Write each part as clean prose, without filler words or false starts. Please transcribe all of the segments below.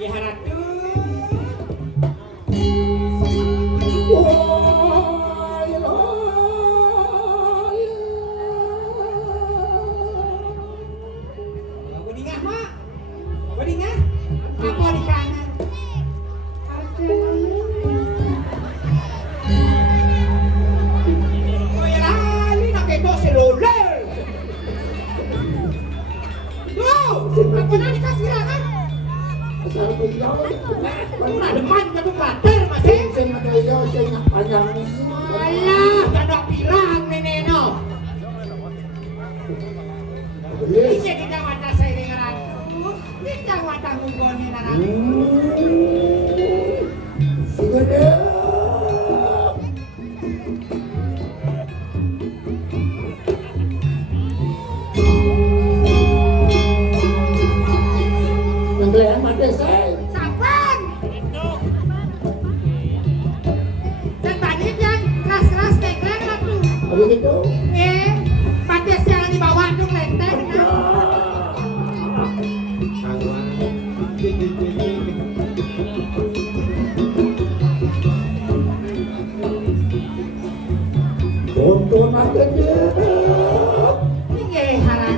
Ya ratu. Wadingah mak. Wadingah. Apa di kanan? Oh ya lah, ini nak ketok seluler. Tuh, apa nak dikasih kan? Asal berjauh. Kurang depan kamu bater masih. Sing ada yo sing panjang. Alah, tak bilang nenek no. Ini tidak wadah saya dengan aku. Tidak wadah hubungan dengan aku. Sudah. Menggelehan mati saya. Saban. Dan banyak yang keras-keras tekleng aku. Begitu. Mati siang di bawah tuh lenteng. Tonton aja dia. Ini harap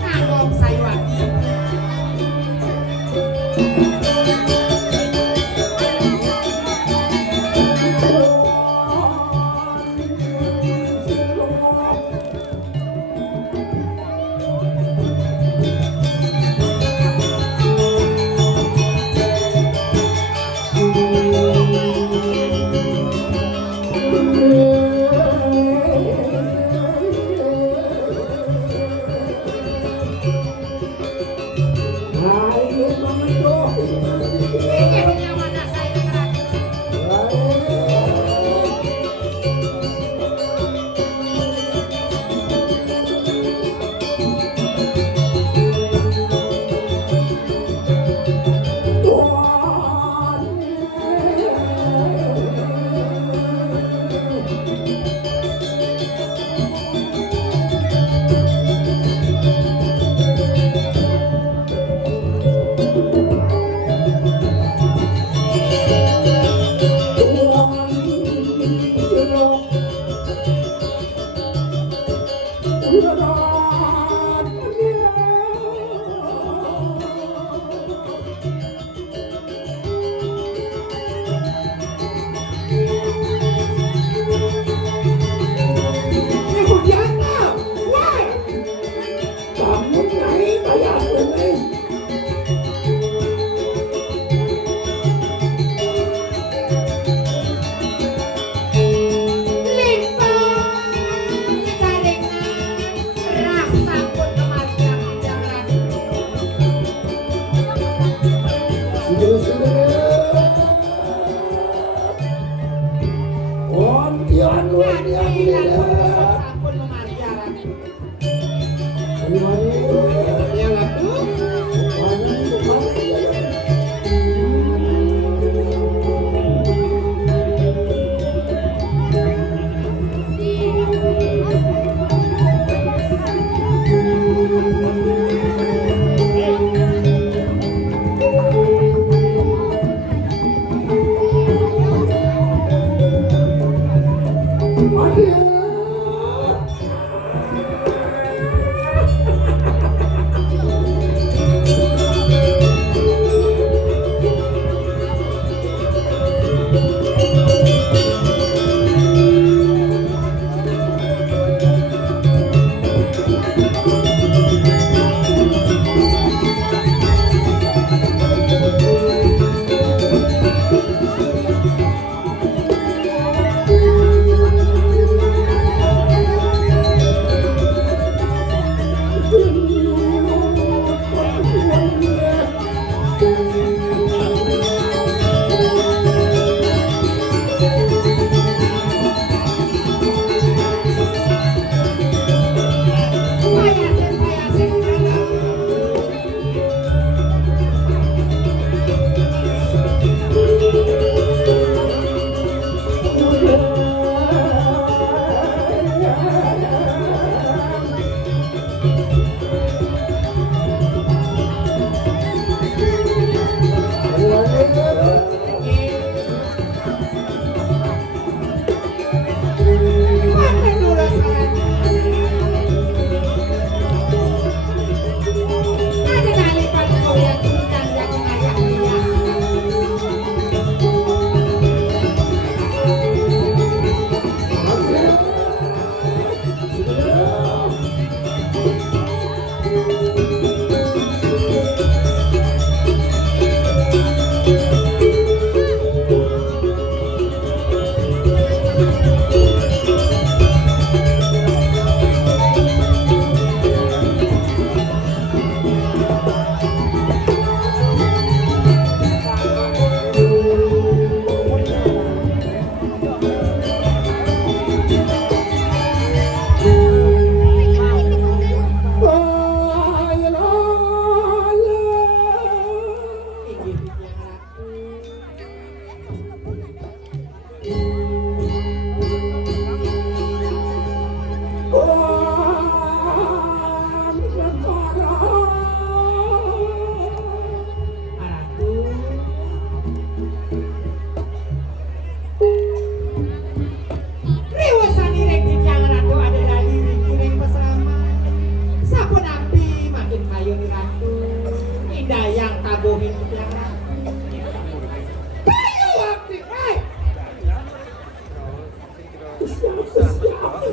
ngomong sayuan.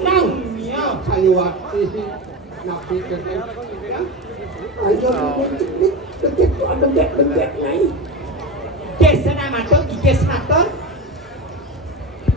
Nang, ya, sayuwati. Napi kekek. Ya. Ayo dikit ada deket nai. Kes nama tuh, kes hatur.